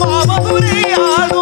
பாவபுரியாகும்.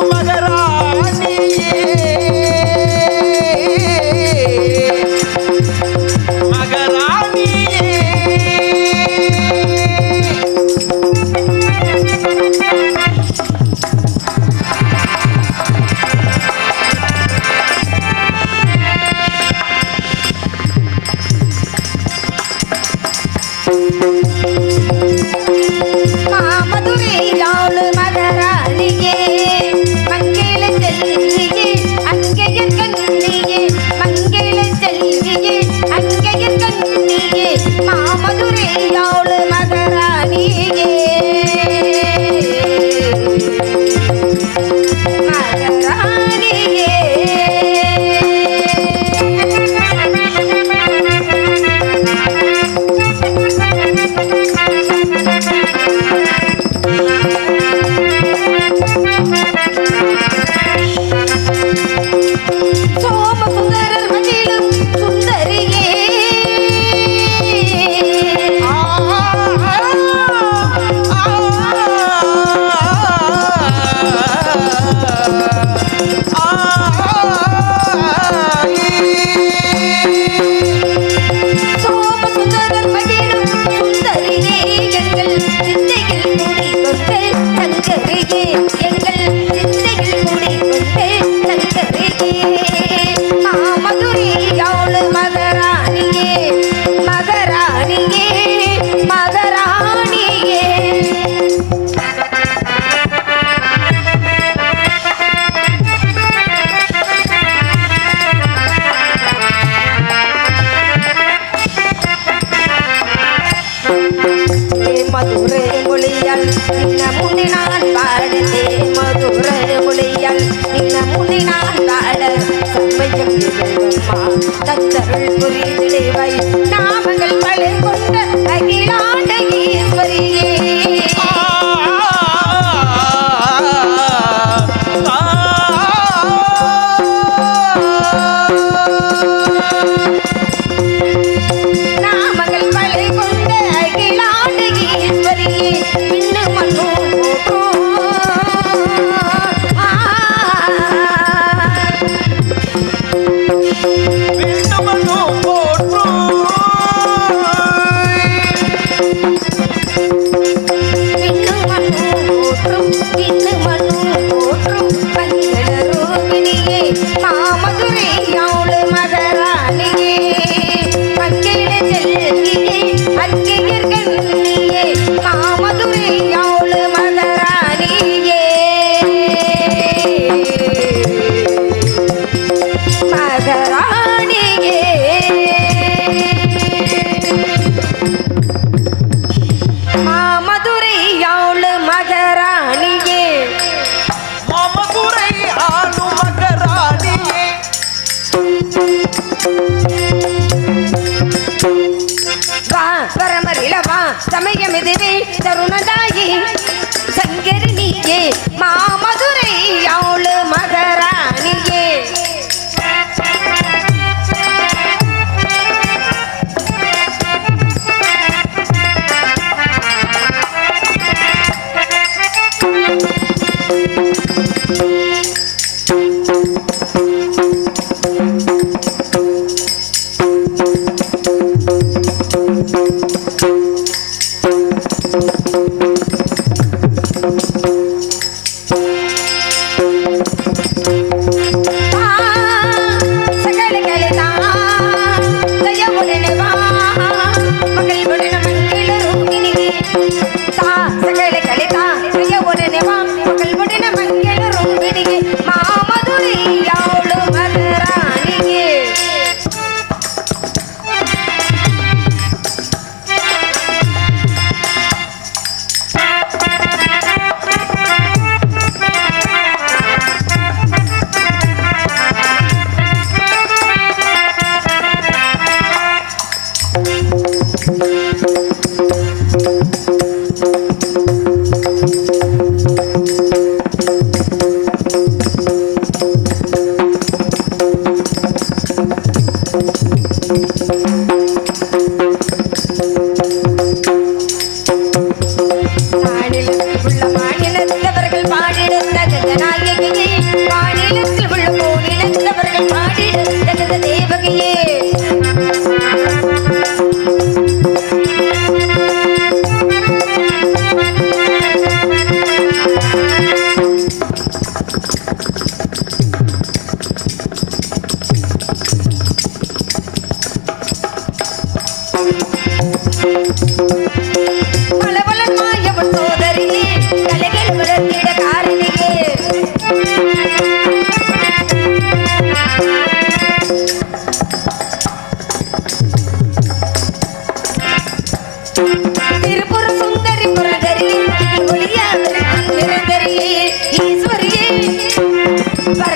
Hey, yo, அம்மா. தத்தருள் புரிதிடைவை நாமங்கள் வளர் கொண்ட அகிலாண்ட ஈஸ்வரியே. வா பரமரில வா சமயம் இதுவே தருணதாயி. சங்கரி நீயே மாமதுரை.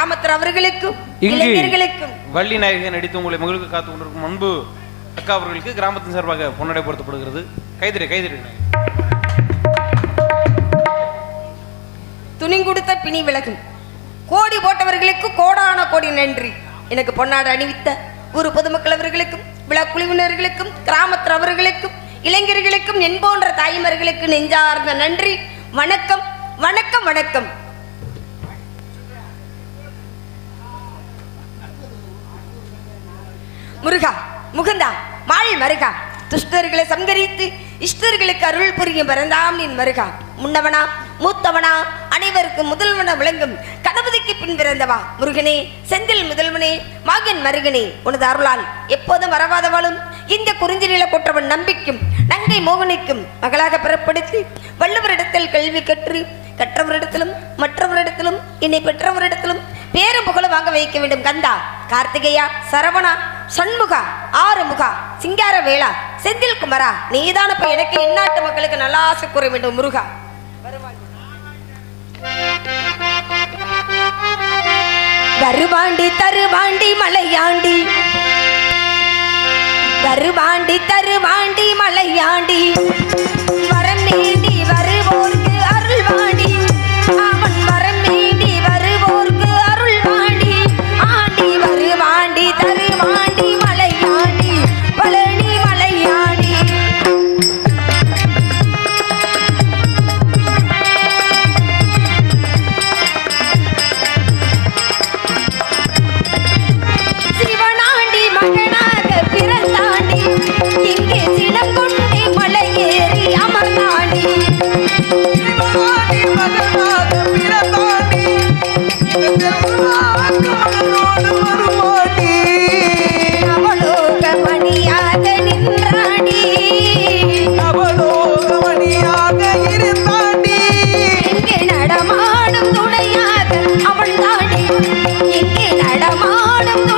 கிராமத்தின் அவர்களுக்கும் இளைஞர்களுக்கும். வள்ளி நாயகன் நடித்து உங்களை மகிழ்வு காத்து கொண்டிருக்கும் அன்பு அக்கா அவர்களுக்கு கிராமத்தின் சார்பாக பொன்னடைப்படுத்தப்படுகிறது. கைதிரை கைதிரை துணிங்குடுத்த பிணி விலகும். கோடி போட்டவர்களுக்கு கோடான கோடி நன்றி. எனக்கு பொன்னாடு அணிவித்த ஒரு பொதுமக்கள் அவர்களுக்கும் விழா குழுவினர்களுக்கும் கிராமத்தின் அவர்களுக்கும் இளைஞர்களுக்கும் என் போன்ற தாய்மார்களுக்கு நெஞ்சார்ந்த நன்றி. வணக்கம் வணக்கம் வணக்கம். முருகா முகுந்தா மாள் மருகா துஷ்டர்களை சங்கரித்து இஷ்டர்களுக்கு அருள் புரியும் பிறந்தாம் நின் மருகா. முன்னவனா மூத்தவனா அனைவருக்கும் முதல்வன விளங்கும் கணபதிக்கு பின் பிறந்தவா. முருகனே செந்தில் முதல்வனே மாகன் மருகனே உனது அருளால் எப்போதும் வரவாதவளும் இந்த குறிஞ்சிநில கொற்றவன் நம்பிக்கும் நங்கை மோகனிக்கும் மகளாக பிறப்படுத்தி வள்ளுவரிடத்தில் கல்வி கற்று கற்றவரிடத்திலும் மற்றவரிடத்திலும் என்னை பெற்றவரிடத்திலும் பேரும் புகழும் வாங்க வைக்க வேண்டும். கந்தா கார்த்திகேயா சரவணா சண்முகா ஆறுமுகா சிங்கார வேளா செந்தில் குமரா நீதானப்ப எனக்கு இந்நாட்டு மக்களுக்கு நல்ல ஆசை கூற வேண்டும் முருகா. வருவாண்டி தருவாண்டி மலையாண்டி. வருவாண்டி தருவாண்டி மலையாண்டி. இங்கே நடமாடும்